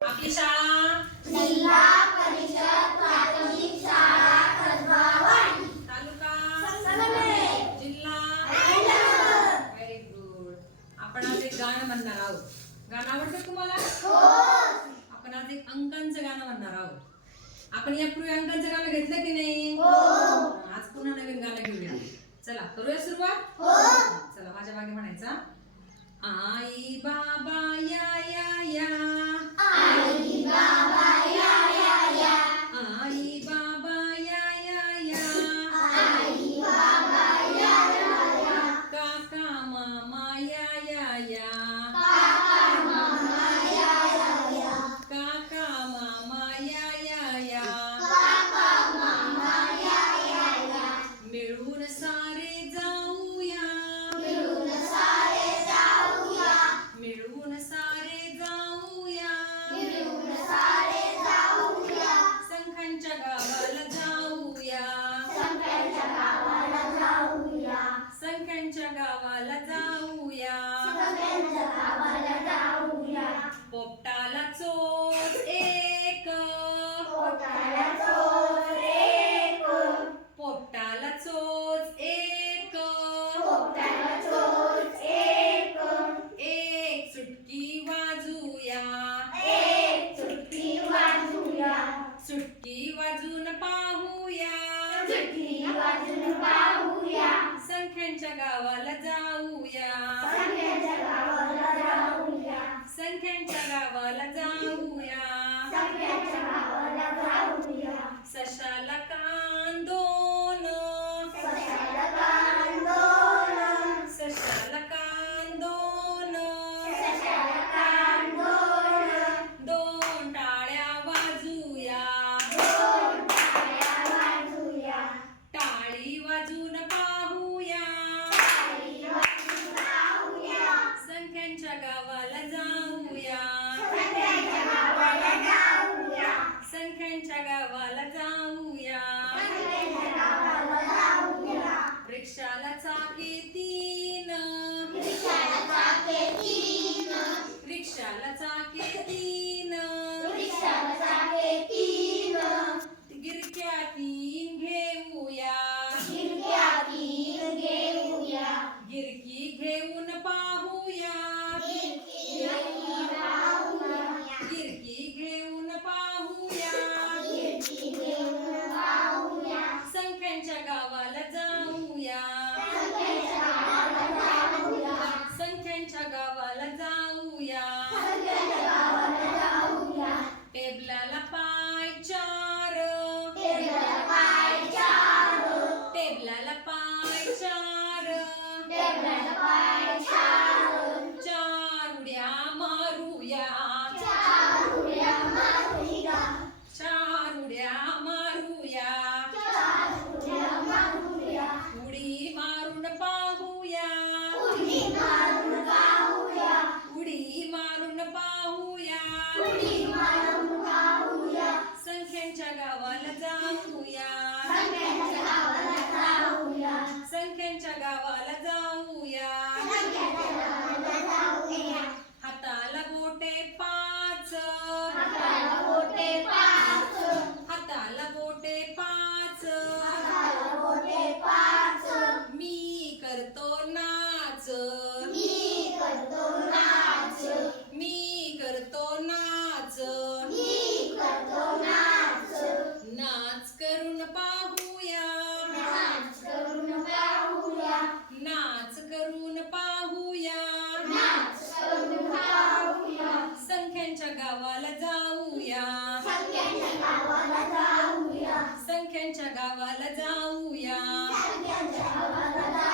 आपली शाळा? आपण आज एक अंकांचं गाणं म्हणणार आहोत. आपण यापूर्वी अंकांचं गाणं घेतलं की नाही? हो. आज पुन्हा नवीन गाणं घेऊया. चला करूया सुरुवात? हो. चला माझ्या मागे म्हणायचा आई बाबा या या सगळ्यांच्या गावाला जाऊया. पोपटाला चोर एक. पोपटाला चोर एक. संख्याच्या गावाला जाऊया. संख्यांच्या गावाला जाऊया. संख्यांच्या गावाला जाऊया. संख्यांच्या गावाला जाऊया. सशाला कांदोन. सशाला कांदोन. सशाला कांदोन. सशाला కావాలి Bence havalara